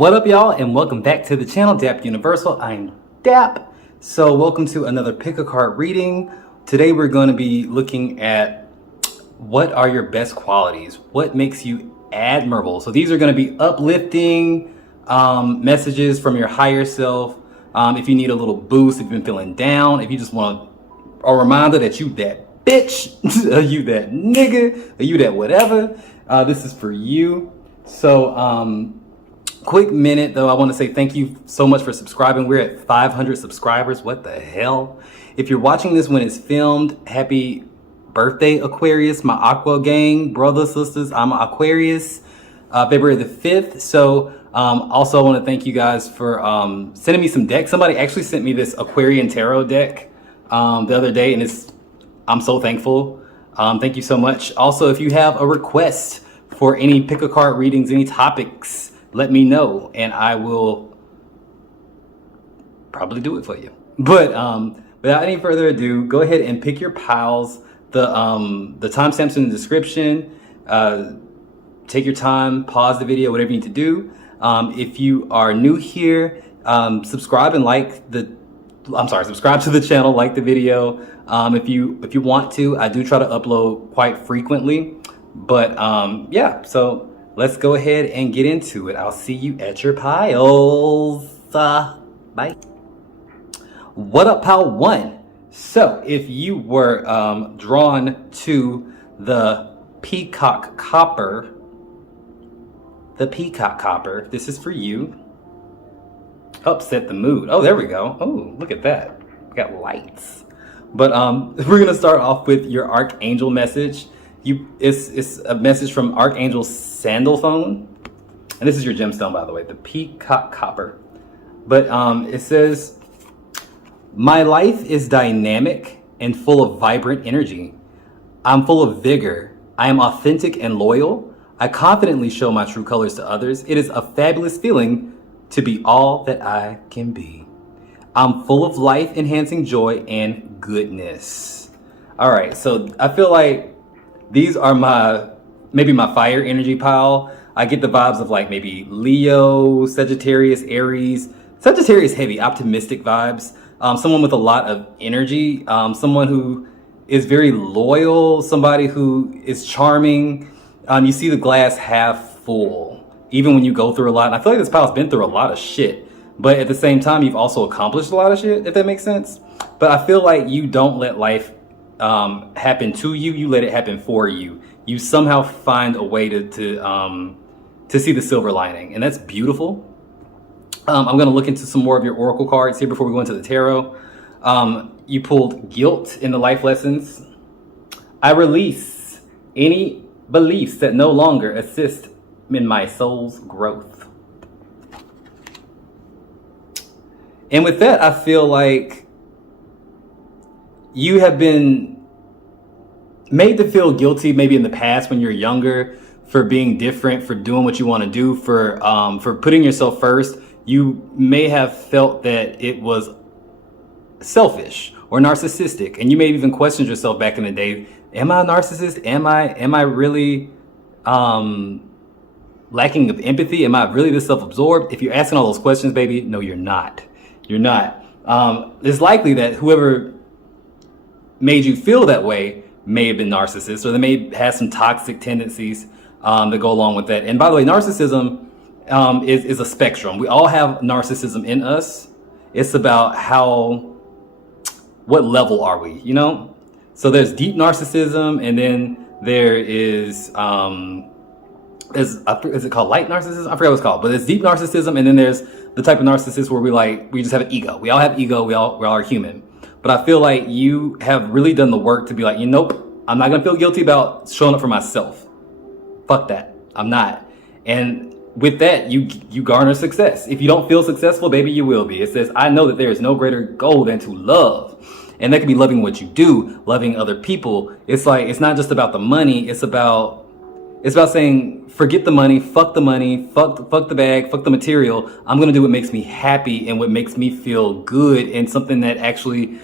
What up, y'all, and welcome back to the channel, DapUniversal. I'm Dap. So welcome to another pick a card reading. Today we're going to be looking at what are your best qualities, what makes you admirable. So these are going to be uplifting messages from your higher self. If you need a little boost, if you've been feeling down, if you just want a reminder that you that bitch, are you that nigga, are you that whatever, this is for you. So quick minute though, I want to say thank you so much for subscribing. We're at 500 subscribers. What the hell? If you're watching this when it's filmed, happy birthday, Aquarius, my Aqua gang, brothers, sisters. I'm Aquarius, February the 5th. So also I want to thank you guys for sending me some decks. Somebody actually sent me this Aquarian tarot deck the other day, and I'm so thankful. Thank you so much. Also, if you have a request for any pick a card readings, any topics, let me know and I will probably do it for you. But without any further ado, go ahead and pick your piles. The timestamps in the description. Take your time, pause the video, whatever you need to do. If you are new here, subscribe and subscribe to the channel, like the video. If you want to, I do try to upload quite frequently. But yeah, so let's go ahead and get into it. I'll see you at your piles. Bye. What up, pile one? So if you were drawn to the Peacock Copper, this is for you. Upset the mood. Oh, there we go. Oh, look at that. We got lights. But we're gonna start off with your Archangel message. It's a message from Archangel Sandalphone, and this is your gemstone, by the way, the Peacock Copper. But it says, my life is dynamic and full of vibrant energy. I'm full of vigor. I am authentic and loyal. I confidently show my true colors to others. It is a fabulous feeling to be all that I can be. I'm full of life-enhancing joy and goodness. All right, so I feel like these are maybe my fire energy pile. I get the vibes of like maybe Leo, Sagittarius, Aries. Sagittarius heavy, optimistic vibes. Someone with a lot of energy. Someone who is very loyal. Somebody who is charming. You see the glass half full, even when you go through a lot. And I feel like this pile's been through a lot of shit. But at the same time, you've also accomplished a lot of shit, if that makes sense. But I feel like you don't let life happen to you, you let it happen for you. You somehow find a way to see the silver lining, and that's beautiful. I'm going to look into some more of your oracle cards here before we go into the tarot. You pulled guilt in the life lessons. I release any beliefs that no longer assist in my soul's growth. And with that, I feel like you have been made to feel guilty maybe in the past when you're younger for being different, for doing what you want to do, for putting yourself first. You may have felt that it was selfish or narcissistic, and you may have even questioned yourself back in the day. Am I a narcissist? Am I really lacking of empathy? Am I really this self-absorbed? If you're asking all those questions, baby, no, you're not. You're not. It's likely that whoever made you feel that way may have been narcissists, or they may have some toxic tendencies that go along with that. And by the way, narcissism is a spectrum. We all have narcissism in us. It's about what level are we, you know? So there's deep narcissism, and then there is is it called light narcissism? I forgot what it's called, but there's deep narcissism, and then there's the type of narcissist where we just have an ego. We all have ego. We all are human. But I feel like you have really done the work to be like, nope, I'm not gonna feel guilty about showing up for myself. Fuck that, I'm not. And with that, you garner success. If you don't feel successful, baby, you will be. It says, I know that there is no greater goal than to love. And that can be loving what you do, loving other people. It's like, it's not just about the money. It's about saying, forget the money, fuck the bag, fuck the material. I'm gonna do what makes me happy and what makes me feel good, and something that actually,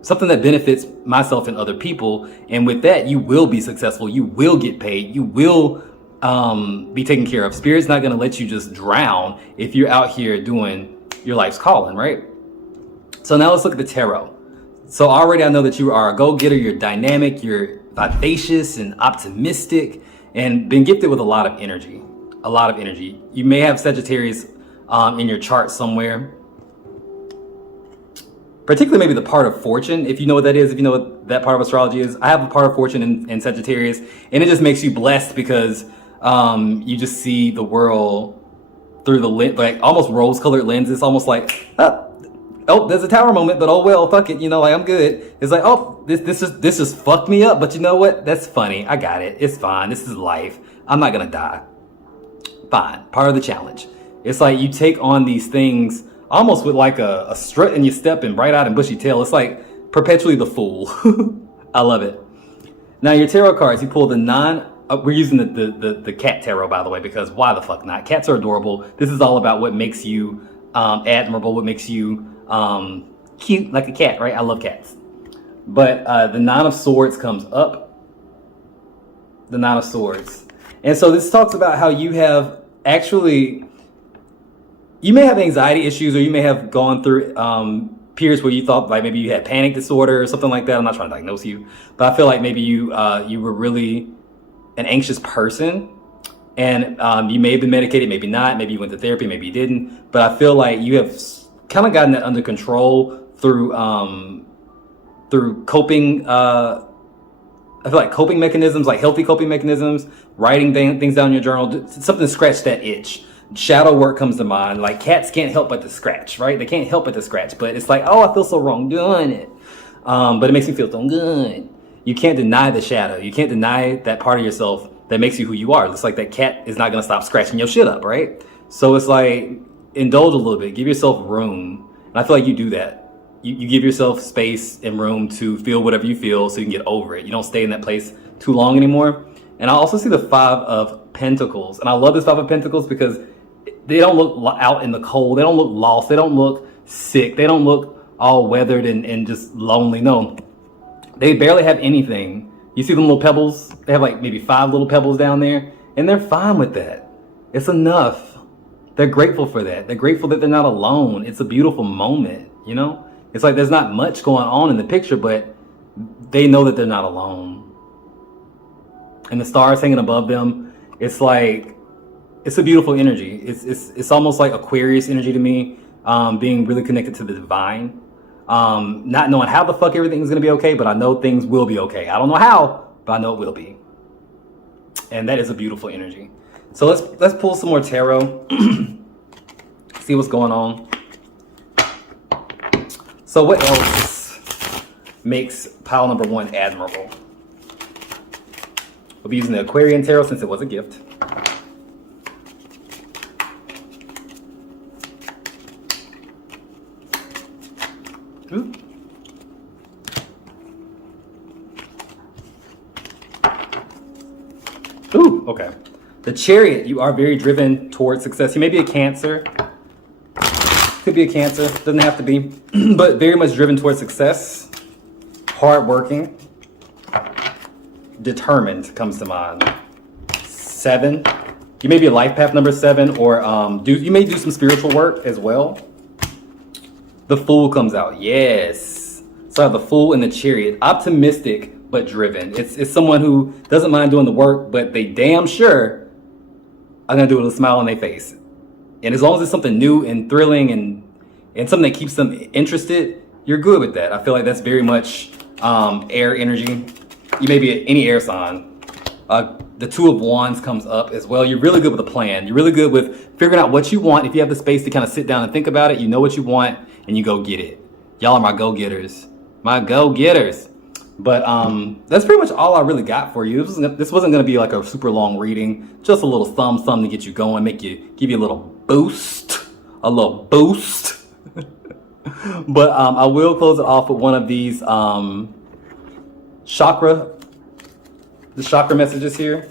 something that benefits myself and other people. And with that, you will be successful. You will get paid. You will be taken care of. Spirit's not going to let you just drown if you're out here doing your life's calling, right? So now let's look at the tarot. So already I know that you are a go-getter, you're dynamic, you're vivacious and optimistic, and been gifted with a lot of energy. A lot of energy. You may have Sagittarius in your chart somewhere. Particularly maybe the part of fortune, if you know what that is, if you know what that part of astrology is. I have a part of fortune in Sagittarius, and it just makes you blessed because you just see the world through the lens, like almost rose-colored lenses, almost like, oh, there's a tower moment, but oh well, fuck it, you know, like I'm good. It's like, oh, this just fucked me up, but you know what? That's funny. I got it. It's fine. This is life. I'm not gonna die. Fine. Part of the challenge. It's like you take on these things almost with like a strut in your step and bright-eyed and bushy tail. It's like perpetually the fool. I love it. Now your tarot cards, you pull the we're using the cat tarot, by the way, because why the fuck not? Cats are adorable. This is all about what makes you admirable, what makes you cute like a cat, right? I love cats. But the Nine of Swords comes up. The Nine of Swords. And so this talks about how you have actually, you may have anxiety issues, or you may have gone through periods where you thought like maybe you had panic disorder or something like that. I'm not trying to diagnose you, but I feel like maybe you were really an anxious person, and you may have been medicated, maybe not, maybe you went to therapy, maybe you didn't, but I feel like you have kind of gotten that under control through coping. I feel like coping mechanisms, like healthy coping mechanisms, writing things down in your journal, something to scratch that itch. Shadow work comes to mind. Like cats can't help but to scratch, right? They can't help but to scratch, but it's like, oh, I feel so wrong doing it. But it makes me feel so good. You can't deny the shadow. You can't deny that part of yourself that makes you who you are. It's like that cat is not going to stop scratching your shit up, right? So it's like, indulge a little bit, give yourself room. And I feel like you do that. You give yourself space and room to feel whatever you feel so you can get over it. You don't stay in that place too long anymore. And I also see the Five of Pentacles. And I love this Five of Pentacles because they don't look out in the cold. They don't look lost. They don't look sick. They don't look all weathered and just lonely. No, they barely have anything. You see them little pebbles? They have like maybe 5 little pebbles down there, and they're fine with that. It's enough. They're grateful for that. They're grateful that they're not alone. It's a beautiful moment, you know? It's like there's not much going on in the picture, but they know that they're not alone. And the stars hanging above them, it's like, it's a beautiful energy. It's almost like Aquarius energy to me, being really connected to the divine. Not knowing how the fuck everything's gonna be okay, but I know things will be okay. I don't know how, but I know it will be. And that is a beautiful energy. So let's pull some more tarot, see what's going on. So what else makes pile number 1 admirable? We'll be using the Aquarian tarot since it was a gift. Ooh. Ooh, okay. The Chariot, you are very driven towards success. You may be a Cancer. Could be a Cancer, doesn't have to be, but very much driven towards success. Hardworking. Determined comes to mind. 7. You may be a life path number 7, or you may do some spiritual work as well. The Fool comes out. Yes. So I have the Fool and the Chariot. Optimistic but driven. It's someone who doesn't mind doing the work, but they damn sure are gonna do it with a smile on their face. And as long as it's something new and thrilling and something that keeps them interested, you're good with that. I feel like that's very much air energy. You may be any air sign. The Two of Wands comes up as well. You're really good with a plan. You're really good with figuring out what you want. If you have the space to kind of sit down and think about it, you know what you want and you go get it. Y'all are my go-getters. My go-getters. But that's pretty much all I really got for you. This wasn't going to be like a super long reading. Just a little something to get you going, give you a little boost. A little boost. But I will close it off with one of these the chakra messages here.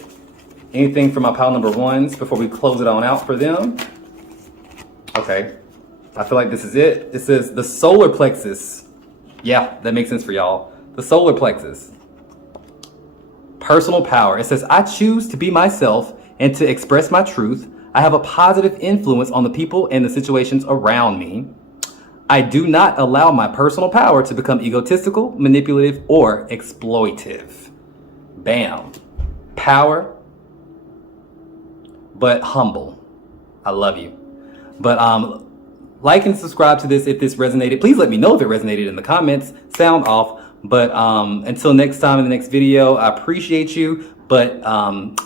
Anything for my pile number 1s before we close it on out for them? Okay. I feel like this is it. It says the solar plexus. Yeah, that makes sense for y'all. The solar plexus. Personal power. It says, I choose to be myself and to express my truth. I have a positive influence on the people and the situations around me. I do not allow my personal power to become egotistical, manipulative, or exploitive. Bam. Power, but humble. I love you. But like and subscribe to this if this resonated. Please let me know if it resonated in the comments. Sound off. But until next time in the next video, I appreciate you. But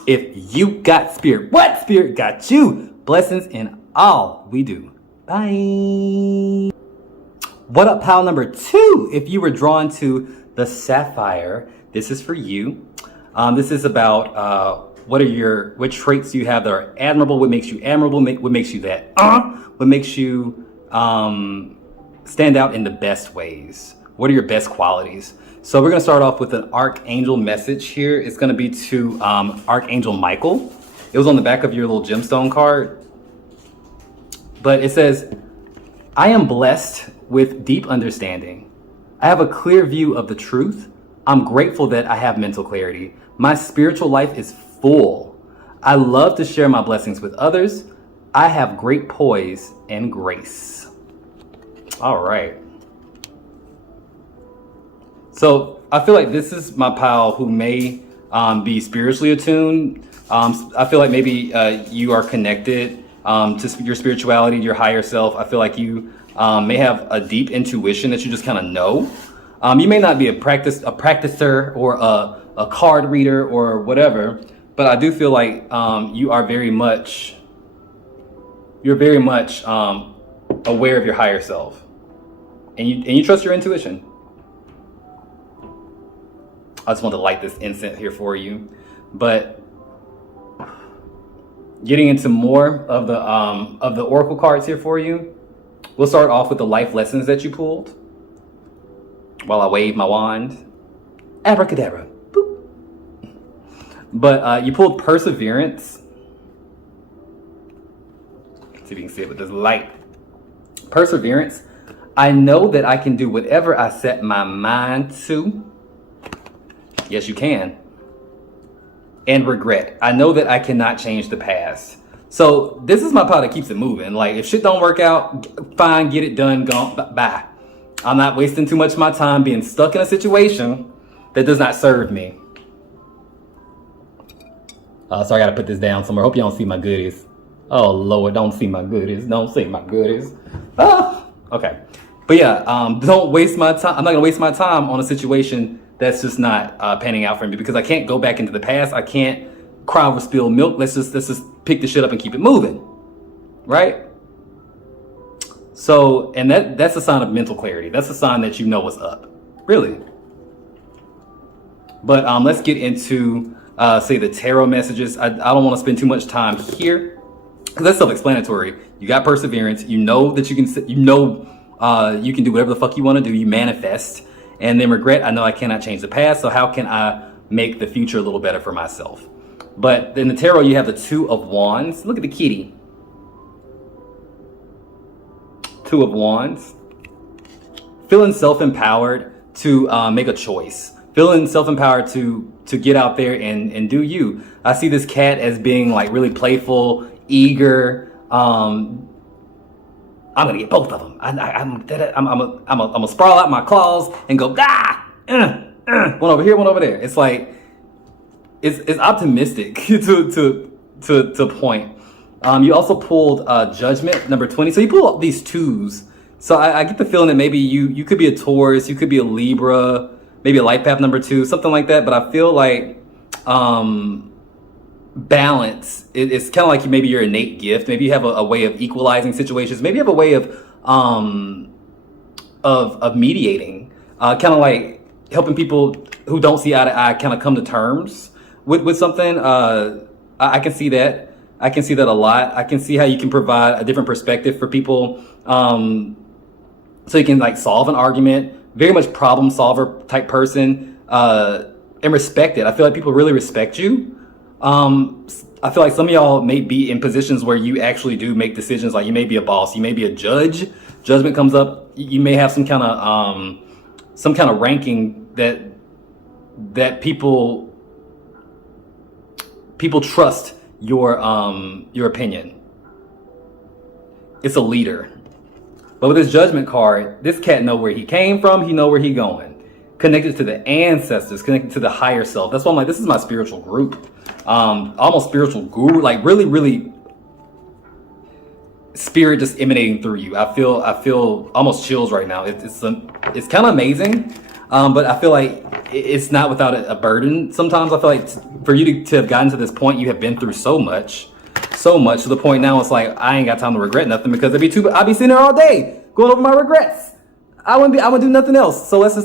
if you got spirit, what spirit got you? Blessings in all we do. Bye. What up, pile number 2? If you were drawn to the Sapphire, this is for you. This is about what traits you have that are admirable, what makes you admirable, what makes you that, what makes you stand out in the best ways. What are your best qualities? So we're going to start off with an Archangel message here. It's going to be to Archangel Michael. It was on the back of your little gemstone card. But it says, I am blessed with deep understanding. I have a clear view of the truth. I'm grateful that I have mental clarity. My spiritual life is full. I love to share my blessings with others. I have great poise and grace. All right. So I feel like this is my pal who may be spiritually attuned. I feel like maybe you are connected to your spirituality, your higher self. I feel like you may have a deep intuition that you just kind of know. You may not be a practicer or a card reader or whatever, but I do feel like you're very much aware of your higher self, and you trust your intuition. I just want to light this incense here for you, but getting into more of the oracle cards here for you, we'll start off with the life lessons that you pulled. While I wave my wand, abracadabra, boop. But you pulled perseverance. Let's see if you can see it with this light. Perseverance. I know that I can do whatever I set my mind to. Yes, you can. And regret. I know that I cannot change the past. So this is my part that keeps it moving. Like, if shit don't work out, fine, get it done, gone, bye. I'm not wasting too much of my time being stuck in a situation that does not serve me. So I gotta put this down somewhere. Hope you don't see my goodies. Oh Lord, don't see my goodies. Don't see my goodies. Okay. But yeah, don't waste my time. I'm not gonna waste my time on a situation that's just not panning out for me, because I can't go back into the past. I can't cry over spilled milk. Let's just pick the shit up and keep it moving, right? So, and that's a sign of mental clarity. That's a sign that you know what's up, really. But let's get into say the tarot messages. I don't want to spend too much time here because that's self-explanatory. You got perseverance. You know that you can do whatever the fuck you want to do. You manifest. And then regret, I know I cannot change the past, so how can I make the future a little better for myself? But in the tarot, you have the Two of Wands. Look at the kitty. Two of Wands. Feeling self-empowered to make a choice. Feeling self-empowered to get out there and do you. I see this cat as being like really playful, eager. I'm gonna get both of them. I'm gonna sprawl out my claws and go, one over here, one over there. It's like, it's optimistic to point. You also pulled Judgment, number 20. So you pulled these twos. So I get the feeling that maybe you could be a Taurus, you could be a Libra, maybe a life path number 2, something like that. But I feel like balance, it's kind of like maybe your innate gift. Maybe you have a way of equalizing situations. Maybe you have a way of mediating, kind of like helping people who don't see eye to eye kind of come to terms with something. I can see that. I can see that a lot. I can see how you can provide a different perspective for people, so you can like solve an argument. Very much problem solver type person, and respect it. I feel like people really respect you. I feel like some of y'all may be in positions where you actually do make decisions. Like you may be a boss, you may be a judge. Judgment comes up. You may have some kind of ranking that people trust your opinion. It's a leader. But with this Judgment card, this cat know where he came from. He know where he going. Connected to the ancestors, connected to the higher self. That's why I'm like, this is my spiritual group. Almost spiritual guru, like really, really spirit just emanating through you. I feel almost chills right now. It's kind of amazing, but I feel like it's not without a burden. Sometimes I feel like for you to have gotten to this point, you have been through so much to the point now it's like I ain't got time to regret nothing, because I'd be sitting there all day going over my regrets. I wouldn't do nothing else. So let's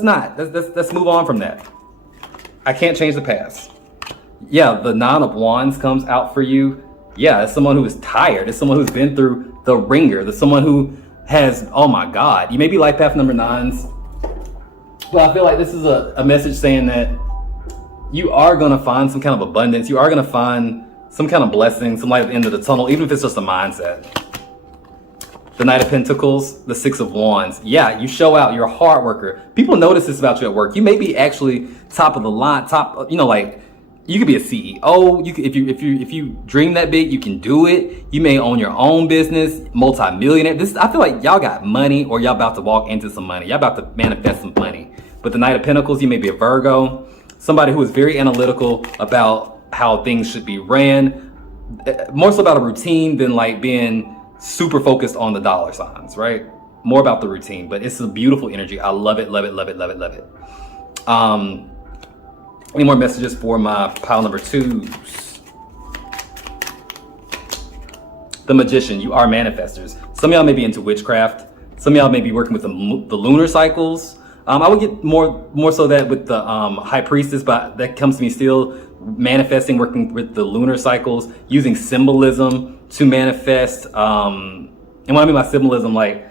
move on from that. I can't change the past. Yeah, the Nine of Wands comes out for you. Yeah, it's someone who is tired. It's someone who's been through the ringer. There's someone who has, oh my God, you may be life path number 9s. But I feel like this is a message saying that you are going to find some kind of abundance. You are going to find some kind of blessing, some light at the end of the tunnel, even if it's just a mindset. The Knight of Pentacles, the Six of Wands. Yeah, you show out. You're a hard worker. People notice this about you at work. You may be actually top of the line, like you could be a CEO. If you dream that big, you can do it. You may own your own business, multi-millionaire. I feel like y'all got money, or y'all about to walk into some money. Y'all about to manifest some money. But the Knight of Pentacles, you may be a Virgo, somebody who is very analytical about how things should be ran, more so about a routine than like being super focused on the dollar signs, right? More about the routine, but it's a beautiful energy. I love it, love it, love it, love it, love it. Any more messages for my pile number 2s? The Magician, you are manifestors. Some of y'all may be into witchcraft. Some of y'all may be working with the lunar cycles. I would get more so that with the High Priestess, but that comes to me still manifesting, working with the lunar cycles, using symbolism to manifest. And what I mean by symbolism, like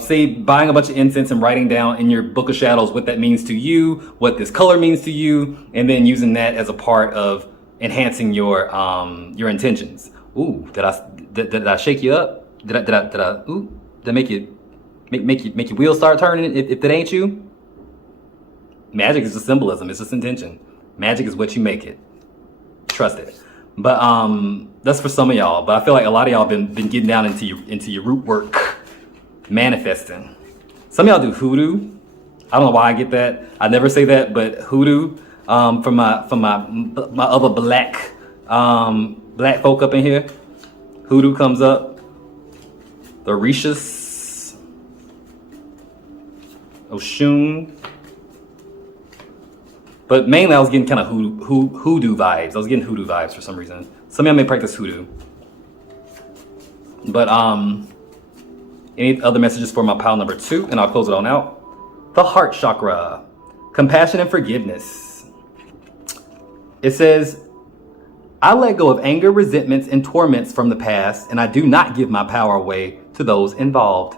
say buying a bunch of incense and writing down in your book of shadows what that means to you, what this color means to you, and then using that as a part of enhancing your intentions. Ooh, did I shake you up? Did I make your wheels start turning if that ain't you? Magic is just symbolism, it's just intention. Magic is what you make it. Trust it. But that's for some of y'all. But I feel like a lot of y'all been getting down into your root work, manifesting. Some of y'all do hoodoo. I don't know why I get that. I never say that, but hoodoo. From my other black folk up in here, hoodoo comes up. The Orishas, Oshun. But mainly I was getting kind of hoodoo vibes. I was getting hoodoo vibes for some reason. Some of y'all may practice hoodoo. But any other messages for my pile number 2? And I'll close it on out. The Heart Chakra. Compassion and forgiveness. It says, I let go of anger, resentments, and torments from the past, and I do not give my power away to those involved.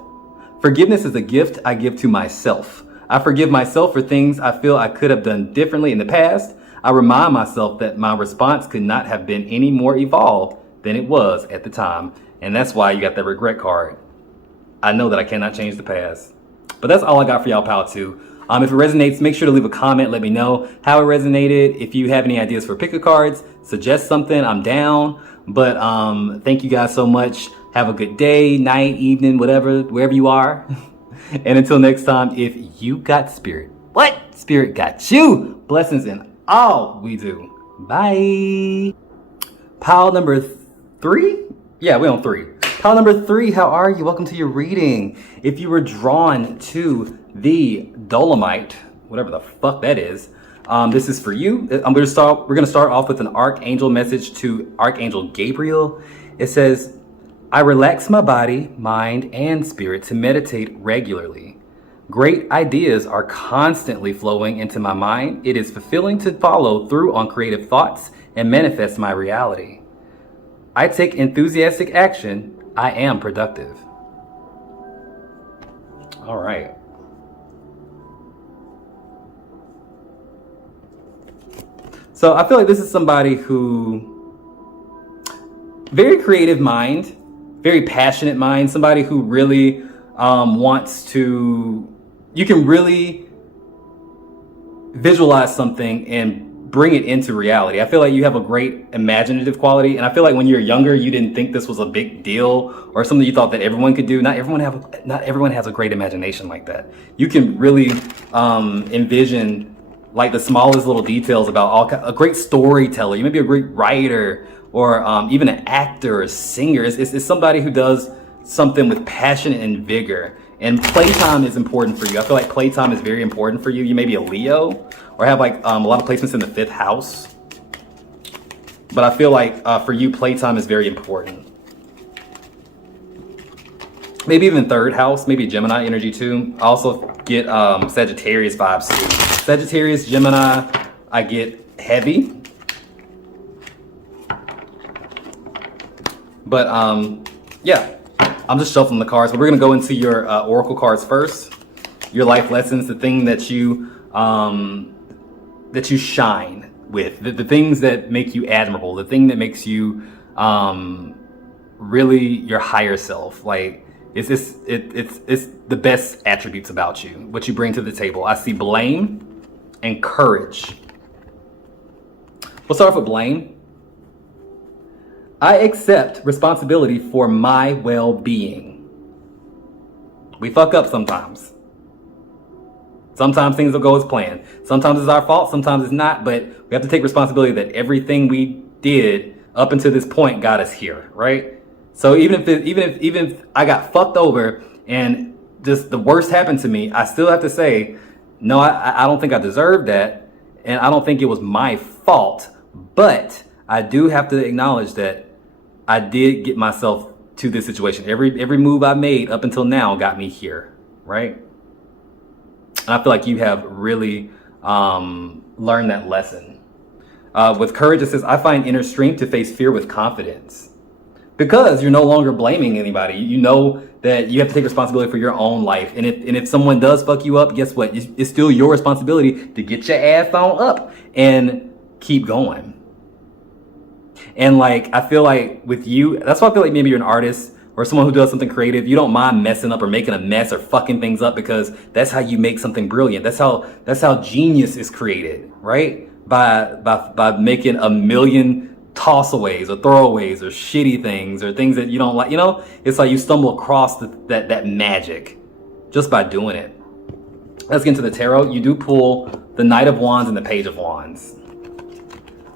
Forgiveness is a gift I give to myself. I forgive myself for things I feel I could have done differently in the past. I remind myself that my response could not have been any more evolved than it was at the time. And that's why you got that regret card. I know that I cannot change the past. But that's all I got for y'all, pile 2. If it resonates, make sure to leave a comment. Let me know how it resonated. If you have any ideas for pick a cards, suggest something, I'm down. But thank you guys so much. Have a good day, night, evening, whatever, wherever you are. And until next time, if you got spirit, what? Spirit got you. Blessings in all we do. Bye. Pile number 3? Yeah, we're on 3. Pile number 3, how are you? Welcome to your reading. If you were drawn to the Dolomite, whatever the fuck that is, this is for you. We're gonna start off with an archangel message to Archangel Gabriel. It says, I relax my body, mind, and spirit to meditate regularly. Great ideas are constantly flowing into my mind. It is fulfilling to follow through on creative thoughts and manifest my reality. I take enthusiastic action. I am productive. All right. So I feel like this is somebody who, very creative mind, very passionate mind, somebody who really wants to, you can really visualize something and bring it into reality. I feel like you have a great imaginative quality, and I feel like when you're younger, you didn't think this was a big deal or something you thought that everyone could do. Not everyone has a great imagination like that. You can really envision like the smallest little details about a great storyteller. You may be a great writer, or even an actor or singer. It's somebody who does something with passion and vigor. And playtime is important for you. I feel like playtime is very important for you. You may be a Leo or have like a lot of placements in the 5th house. But I feel like for you, playtime is very important. Maybe even 3rd house, maybe Gemini energy too. I also get Sagittarius vibes too. Sagittarius, Gemini, I get heavy. But yeah. I'm just shuffling the cards, but we're gonna go into your oracle cards first. Your life lessons, the thing that you shine with, the things that make you admirable, the thing that makes you really your higher self. Like it's the best attributes about you, what you bring to the table. I see blame and courage. We'll start off with blame. I accept responsibility for my well-being. We fuck up sometimes. Sometimes things will go as planned. Sometimes it's our fault, sometimes it's not, but we have to take responsibility that everything we did up until this point got us here, right? So even if I got fucked over and just the worst happened to me, I still have to say, no, I don't think I deserved that, and I don't think it was my fault, but I do have to acknowledge that I did get myself to this situation. Every move I made up until now got me here, right? And I feel like you have really learned that lesson. With courage, it says, I find inner strength to face fear with confidence. Because you're no longer blaming anybody. You know that you have to take responsibility for your own life. And if someone does fuck you up, guess what? It's still your responsibility to get your ass on up and keep going. And like, I feel like with you, that's why I feel like maybe you're an artist or someone who does something creative. You don't mind messing up or making a mess or fucking things up, because that's how you make something brilliant. That's how genius is created, right? By making a million tossaways or throwaways or shitty things or things that you don't like. You know, it's like you stumble across that magic just by doing it. Let's get into the tarot. You do pull the Knight of Wands and the Page of Wands.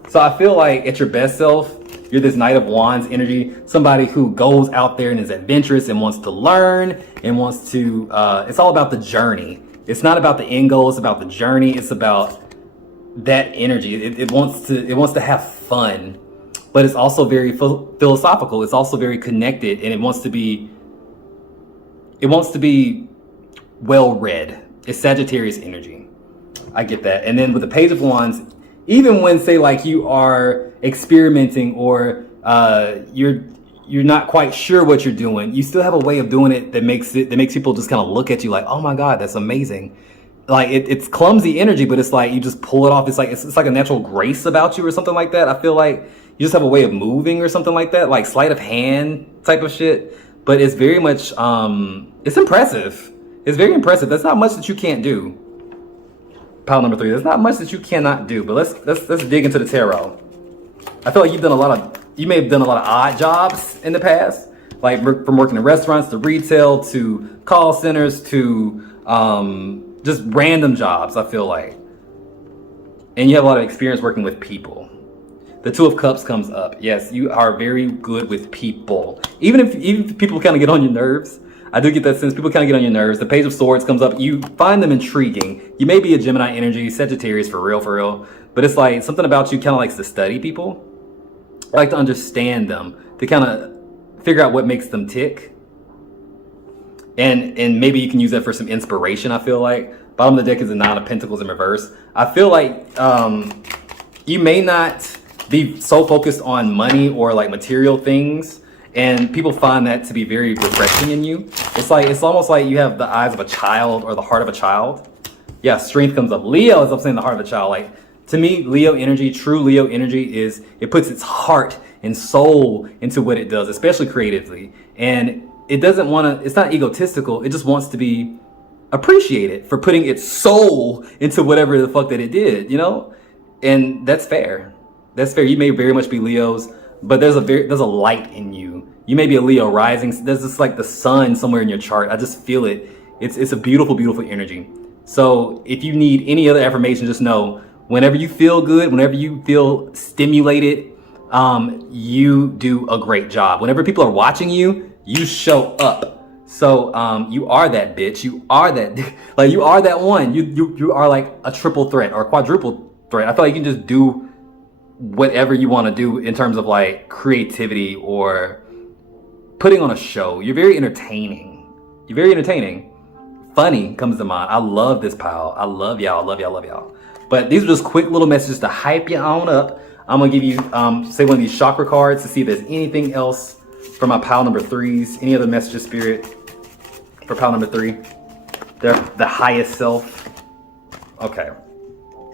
So I feel like at your best self, you're this Knight of Wands energy, somebody who goes out there and is adventurous and wants to learn and wants to, it's all about the journey. It's not about the end goal, it's about the journey. It's about that energy. It wants to have fun, but it's also very philosophical. It's also very connected, and it wants to be well-read. It's Sagittarius energy. I get that. And then with the Page of Wands, even when, say, like you are experimenting or you're not quite sure what you're doing, you still have a way of doing it that makes people just kind of look at you like, oh my God, that's amazing. Like it's clumsy energy, but it's like you just pull it off. It's like a natural grace about you or something like that. I feel like you just have a way of moving or something like that, like sleight of hand type of shit. But it's very much it's impressive. It's very impressive. That's not much that you can't do. Pile number 3. There's not much that you cannot do, but let's dig into the tarot. I feel like you may have done a lot of odd jobs in the past, like from working in restaurants to retail to call centers to just random jobs, I feel like. And you have a lot of experience working with people. The Two of Cups comes up. Yes, you are very good with people. Even if people kind of get on your nerves, I do get that sense. People kind of get on your nerves. The Page of Swords comes up. You find them intriguing. You may be a Gemini energy, Sagittarius for real. But it's like something about you kind of likes to study people. I like to understand them, to kind of figure out what makes them tick. And maybe you can use that for some inspiration, I feel like. Bottom of the deck is the Nine of Pentacles in reverse. I feel like you may not be so focused on money or like material things, and people find that to be very refreshing in you. It's almost like you have the eyes of a child or the heart of a child. Yeah, strength comes up. Leo is up saying the heart of a child. Like, to me, Leo energy, true Leo energy is, it puts its heart and soul into what it does, especially creatively. And it doesn't want to, it's not egotistical. It just wants to be appreciated for putting its soul into whatever the fuck that it did, you know? And that's fair. That's fair. You may very much be Leos, but there's a light in you. You may be a Leo rising. There's just like the sun somewhere in your chart. I just feel it. It's a beautiful, beautiful energy. So if you need any other affirmation, just know whenever you feel good, whenever you feel stimulated, you do a great job. Whenever people are watching you, you show up. So you are that bitch. You are that like you are that one. You are like a triple threat or a quadruple threat. I feel like you can just do whatever you want to do in terms of like creativity or putting on a show. You're very entertaining. You're very entertaining. Funny comes to mind. I love this pile. I love y'all. Love y'all. Love y'all. But these are just quick little messages to hype you on up. I'm gonna give you say one of these chakra cards to see if there's anything else for my pile number 3s. Any other messages, Spirit, for pile number 3? They're the highest self. Okay,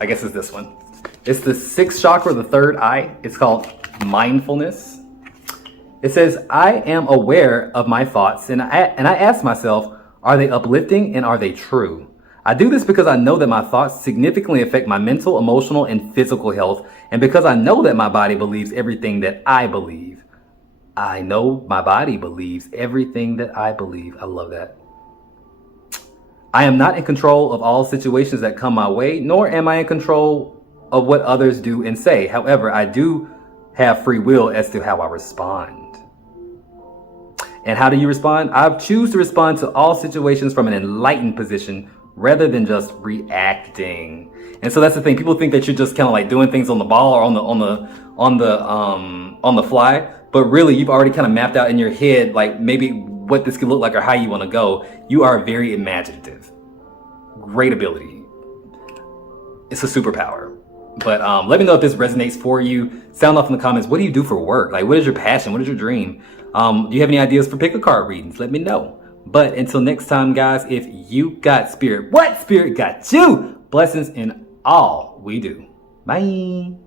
I guess it's this one. It's the 6th chakra, the 3rd eye. It's called mindfulness. It says, I am aware of my thoughts and I ask myself, are they uplifting and are they true? I do this because I know that my thoughts significantly affect my mental, emotional, and physical health, and because I know that my body believes everything that I believe. I know my body believes everything that I believe. I love that. I am not in control of all situations that come my way, nor am I in control of what others do and say. However, I do have free will as to how I respond. And how do you respond? I choose to respond to all situations from an enlightened position rather than just reacting. And so that's the thing. People think that you're just kind of like doing things on the ball or on the fly, but really you've already kind of mapped out in your head like maybe what this could look like or how you want to go. You are very imaginative. Great ability. It's a superpower. But let me know if this resonates for you. Sound off in the comments. What do you do for work? Like, what is your passion? What is your dream? Do you have any ideas for pick a card readings? Let me know. But until next time, guys, if you got spirit, what spirit got you? Blessings in all we do. Bye.